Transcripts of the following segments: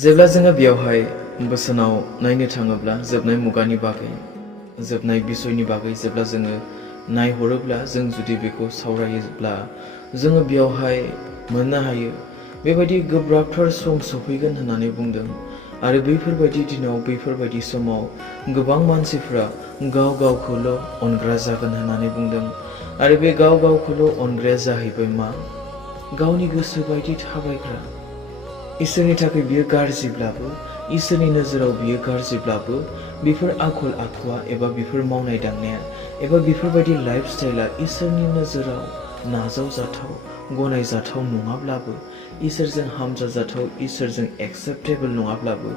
जेब्ला जोङो बेयावहाय बोसोनाव नायनो थाङोब्ला जोबनाय मुगानि बागै जोबनाय बिसयनि बागै जेब्ला जोङो नायहरोब्ला जों जुदि बेखौ सावरायोब्ला जोङो बेयावहाय मोननो हायो बेबायदि गोब्राबथार सम सफैगोन होननानै बुंदों आरो बैफोरबायदि दिनाव बैफोरबायदि समाव गोबां मानसिफ्रा गाव गावखौल' अनग्रा जागोन होननानै बुंदों आरो बे गाव गावखौल' अनग्राया जाहैबाय मा गावनि गोसो बायदि थाबायग्रा इसोरनि थाखाय बियो गाज्रिब्लाबो इसोरनि नोजोराव बियो गाज्रिब्लाबो बेफोर आखल आखुआ एबा बेफोर मावनाय दांनाया एबा बेफोरबायदि लाइफ स्टाइला इसोरनि नोजोराव नाजावजाथाव गनायजाथाव नङाब्लाबो इसोरजों हामजाजाथाव इसोरजों एक्सेप्टेबल नङाब्लाबो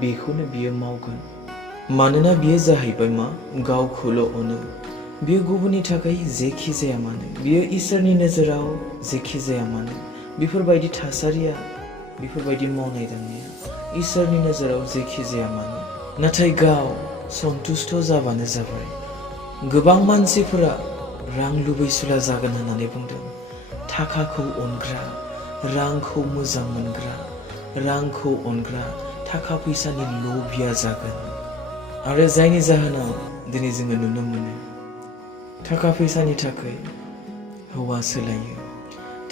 बेखौनो बियो मावगोन मानोना बियो जाहैबाय मा गावखौल' अनो बियो गुबुननि थाखाय जेखि जाया मानो बियो इसोरनि नोजोराव जेखि जाया मानो बेफोरबायदि थासारिया बेफोरबायदि मावनाय दांनाया इसोरनि नोजोराव जेखि जाया मानो नाथाय गाव सन्तुष्ट जाबानो जाबाय गोबां मानसिफोरा रां लुबैसुला जागोन होननानै बुंदों थाखाखौ अनग्रा रांखौ मोजां मोनग्रा रांखौ अनग्रा थाखा फैसानि लबिया जागोन आरो जायनि जाहोनाव दिनै जोङो नुनो मोनो थाखा फैसानि थाखाय हौवा सोलायो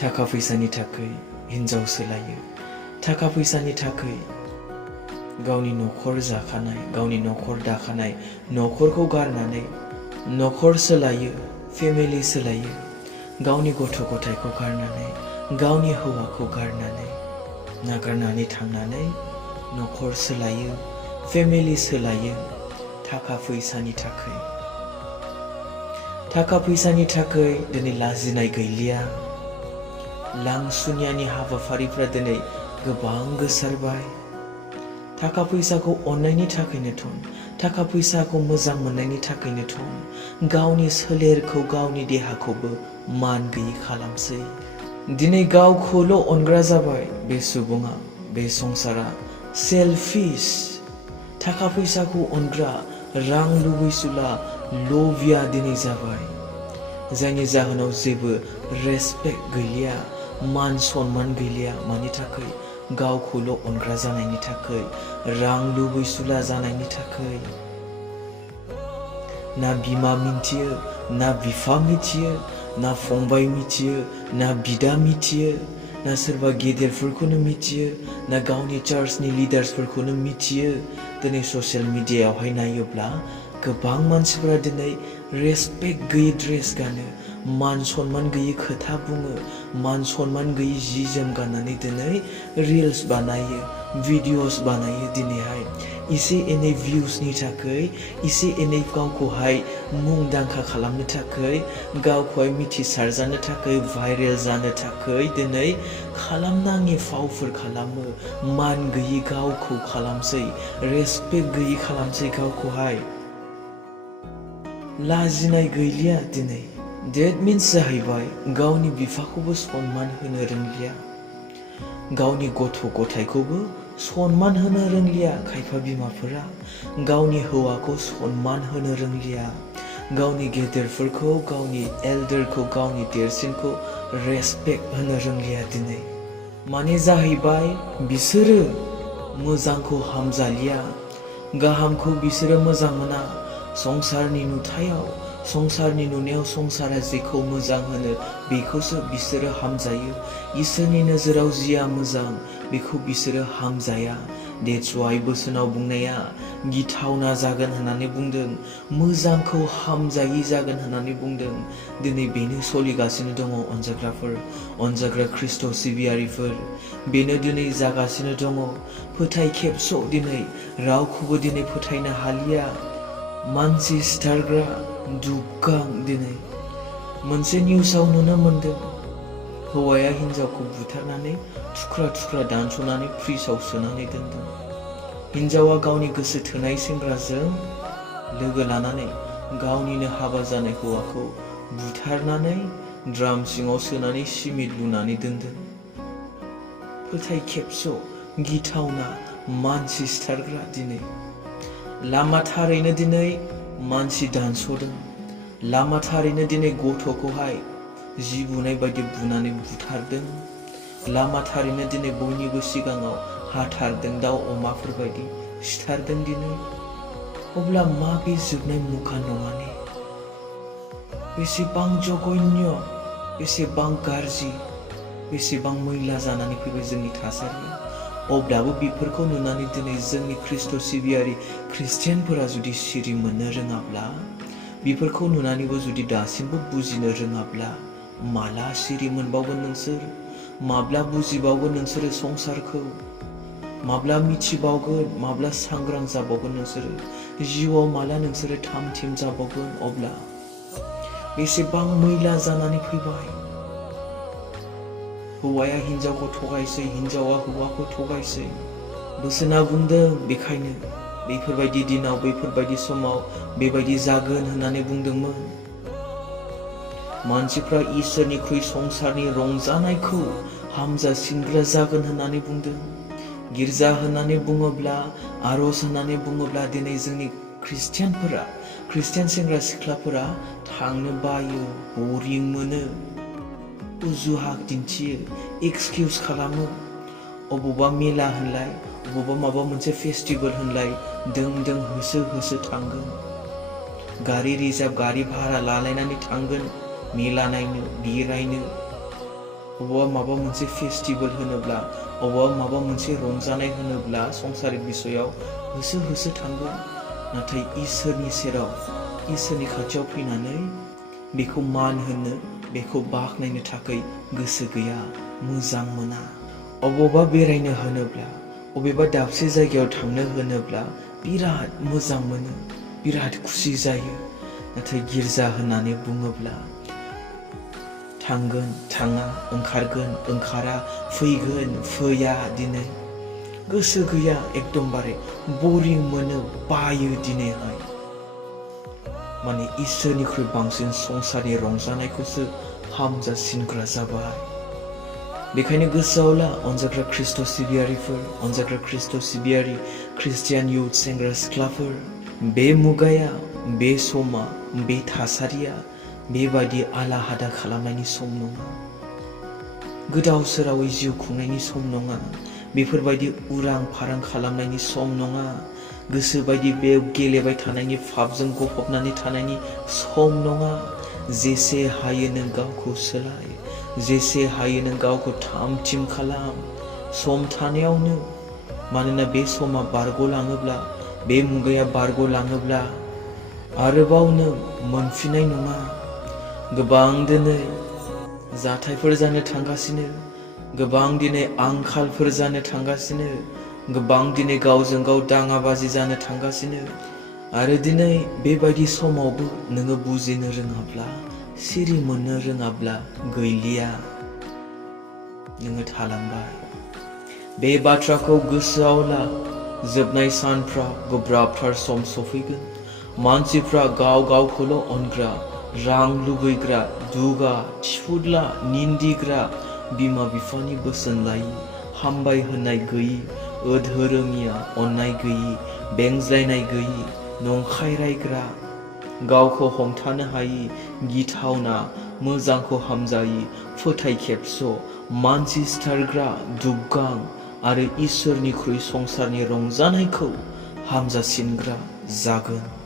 थाखा फैसानि थाखाय हिन्जाव सोलायो थाखा फैसानि थाखाय गावनि न'खर जाखानाय गावनि न'खर दाखानाय न'खरखौ गारनानै न'खर सोलायो फेमिलि सोलायो गावनि गथ' गथायखौ गारनानै गावनि हौवाखौ गारनानै नागारनानै थांनानै न'खर सोलायो फेमिलि सोलायो थाखा फैसानि थाखाय थाखा फैसानि थाखाय दिनै लाजिनाय गैलिया लांसुनियानि हाबाफारिफ्रा दिनै गोबां गोसारबाय थाखा फैसाखौ अननायनि थाखायनो थन थाखा फैसाखौ मोजां मोननायनि थाखायनो थन गावनि सोलेरखौ गावनि देहाखौबो मान गैयै खालामसै दिनै गावखौल' अनग्रा जाबाय बे सुबुङा बे संसारा सेल्फिश थाखा फैसाखौ अनग्रा रां लुबैसुला लबिया दिनै जाबाय जायनि जाहोनाव जेबो रेसपेक्ट गैलिया मान सन्मान गैलिया मानि थाखाय गावखौल' अनग्रा जानायनि थाखाय रां लुबैसुला जानायनि थाखाय ना बिमा मिथियो ना बिफा मिथियो ना फंबाय मिथियो ना बिदा मिथियो ना सोरबा गेदेरफोरखौनो मिथियो ना गावनि चार्चनि लिडार्सफोरखौनो मिथियो दिनै ससियेल मिडियायावहाय नायोब्ला गोबां मानसिफोरा दिनै रेसपेक्ट गैयै ड्रेस गानो मान सन्मान गैयै खोथा बुङो मान सन्मान गैयै जि जोम गाननानै दिनै रिल्स बानायो भिडिअस बानायो दिनैहाय एसे एनै भिउसनि थाखाय एसे एनै गावखौहाय मुंदांखा खालामनो थाखाय गावखौहाय मिथिसारजानो थाखाय भाइरेल जानो थाखाय दिनै खालामनाङि फावफोर खालामो मान गैयै गावखौ खालामसै रेसपेक्ट गैयै खालामसै गावखौहाय लाजिनाय गैलिया दिनै डेट मिन्स जाहैबाय गावनि बिफाखौबो सन्मान होनो रोंलिया गावनि गथ' गथायखौबो सन्मान होनो रोंलिया खायफा बिमाफोरा गावनि हौवाखौ सन्मान होनो रोंलिया गावनि गेदेरफोरखौ गावनि एल्डारखौ गावनि देरसिनखौ रेसपेक्ट होनो रोंलिया दिनै माने जाहैबाय बिसोरो मोजांखौ हामजालिया गाहामखौ बिसोरो मोजां मोना संसारनि नुथायाव संसारनि नुनायाव संसारा जेखौ मोजां होनो बेखौसो बिसोरो हामजायो इसोरनि नोजोराव जिया मोजां बेखौ बिसोरो हामजाया That's why बोसोनाव बुंनाया गिथावना जागोन होननानै बुंदों मोजांखौ हामजायै जागोन होननानै बुंदों दिनै बेनो सोलिगासिनो दङ अनजाग्राफोर अनजाग्रा ख्रिस्ट' सिबियारिफोर बेनो दिनै जागासिनो दङ फोथाय खेबस' दिनै रावखौबो दिनै फोथायनो हालिया मानसि सिथारग्रा दुगां दिनै मोनसे निउसाव नुनो मोनदों हौवाया हिन्जावखौ बुथारनानै थुख्रा थुख्रा दानस'नानै फ्रिजआव सोनानै दोनदों हिन्जावा गावनि गोसो थोनाय सेंग्राजों लोगो लानानै गावनिनो हाबा जानाय हौवाखौ बुथारनानै ड्राम सिङाव सोनानै सिमिट लुनानै दोनदों फोथाय खेबस' गिथावना मानसि सिथारग्रा दिनै लामा थारैनो दिनै मानसि दानस'दों लामा थारैनो दिनै गथ'खौहाय जि बुनाय बायदि बुनानै बुथारदों लामा थारैनो दिनै बयनिबो सिगाङाव हाथारदों दाउ अमाफोर बायदि सिथारदों दिनै, अब्ला मा बे जोबनाय मुगा नङा ने? बेसेबां जघन्य, बेसेबां गाज्रि, बेसेबां मैला जानानै फैबाय जोंनि थासारिया। अब्लाबो बेफोरखौ नुनानै दिनै जोंनि ख्रिस्ट' सिबियारि ख्रिस्टियानफोरा जुदि सिरि मोननो रोङाब्ला, बेफोरखौ नुनानैबो जुदि दासिमबो बुजिनो रोङाब्ला, माला सिरि मोनबावगोन नोंसोर? माब्ला बुजिबावगोन नोंसोरो संसारखौ? माब्ला मिथिबावगोन? माब्ला सांग्रां जाबावगोन नोंसोरो? जिउआव माला नोंसोरो थाम-थिम जाबावगोन? अब्ला बेसेबां मैला जानानै फैबाय। हौवाया हिन्जावखौ थगायसै, हिन्जावा हौवाखौ थगायसै। बोसोना बुंदों, बेखायनो बेफोरबायदि दिनाव, बेफोरबायदि समाव बेबायदि जागोन होननानै बुंदोंमोन। मानसिफ्रा इसोरनिख्रुइ संसारनि रंजानायखौ हामजासिनग्रा जागोन होननानै बुंदों। गिर्जा होननानै बुङोब्ला, आर'ज होननानै बुङोब्ला दिनै जोंनि ख्रिस्टियानफोरा, ख्रिस्टियान सेंग्रा सिख्लाफोरा थांनो बायो, बरिं मोनो, उजुहाग दिन्थियो, एक्सकिउस खालामो। अबावबा मेला होनलाय, अबावबा माबा मोनसे फेस्टिभेल होनलाय, दों होसो होसो थांगोन। गारि रिजार्भ, गारि भारा लालायनानै थांगोन मेला नायनो, बेरायनो। अबावबा माबा मोनसे फेस्टिभेल होनोब्ला, अबावबा माबा मोनसे रंजानाय होनोब्ला संसार बिसयाव होसो होसो थांगोन। नाथाय इसोरनि सेराव, इसोरनि खाथियाव फैनानै बेखौ मान होनो, बेखौ बाख्नायनो थाखाय गोसो गैया, मोजां मोना। अबावबा बेरायनो होनोब्ला, अबेबा दाबसे जायगायाव थांनो होनोब्ला बिराद मोजां मोनो, बिराद खुसि जायो। नाथाय गिर्जा होननानै बुङोब्ला थांगोन, थाङा, ओंखारगोन, ओंखारा, फैगोन, फैया, दिनै गोसो गैया, एकदमबारे बरिं मोनो, बायो दिनैहाय। माने इसोरनिख्रुइ बांसिन संसारनि रंजानायखौसो हामजासिनग्रा जाबाय। बेखायनो गोसोआव ला, अनजाग्रा ख्रिस्ट' सिबियारिफोर, अनजाग्रा ख्रिस्ट' सिबियारि ख्रिस्टियान इयुथ सेंग्रा सिख्लाफोर, बे मुगाया, बे समा, बे थासारिया बेबायदि आला-हादा खालामनायनि सम नङा। गोदाव सोरावै जिउ खुंनायनि सम नङा। बेफोरबायदि उरां-फारां खालामनायनि सम नङा। गोसोबायदि बे गेलेबाय थानायनि फाबजों गफबनानै थानायनि सम नङा। जेसे हायो नों गावखौ सोलाय, जेसे हायो नों गावखौ थाम-थिम खालाम सम थानायावनो। मानोना बे समा बारग'लाङोब्ला, बे मुगाया बारग'लाङोब्ला आरोबाव नों मोनफिननाय नङा। गोबां दिनै जाथायफोर जानो थांगासिनो, गोबां दिनै आंखालफोर जानो थांगासिनो, गोबां दिनै गावजों गाव दाङाबाजि जानो थांगासिनो। आरो दिनै बेबायदि समावबो नोङो बुजिनो रोङाब्ला, सिरि मोननो रोङाब्ला गैलिया, नोङो थालांबाय। बे बाथ्राखौ गोसोआव ला, जोबनाय सानफ्रा गोब्राबथार सम सफैगोन। मानसिफ्रा गाव गावखौल' अनग्रा, रां लुबैग्रा, दुगा, थिफुदला, निन्दिग्रा, बिमा-बिफानि बोसोन लायि, हामबाय होननाय गैयि, धोरोमिया, अननाय गैयि, बेंज्लायनाय गैयि, नंखाय रायग्रा, गावखौ हमथानो हायि, गिथावना, मोजांखौ हामजायि, फोथायखेबस', मानसि सिथारग्रा, दुग्गां आरो इसोरनिख्रुइ संसारनि रंजानायखौ हामजासिनग्रा जागोन।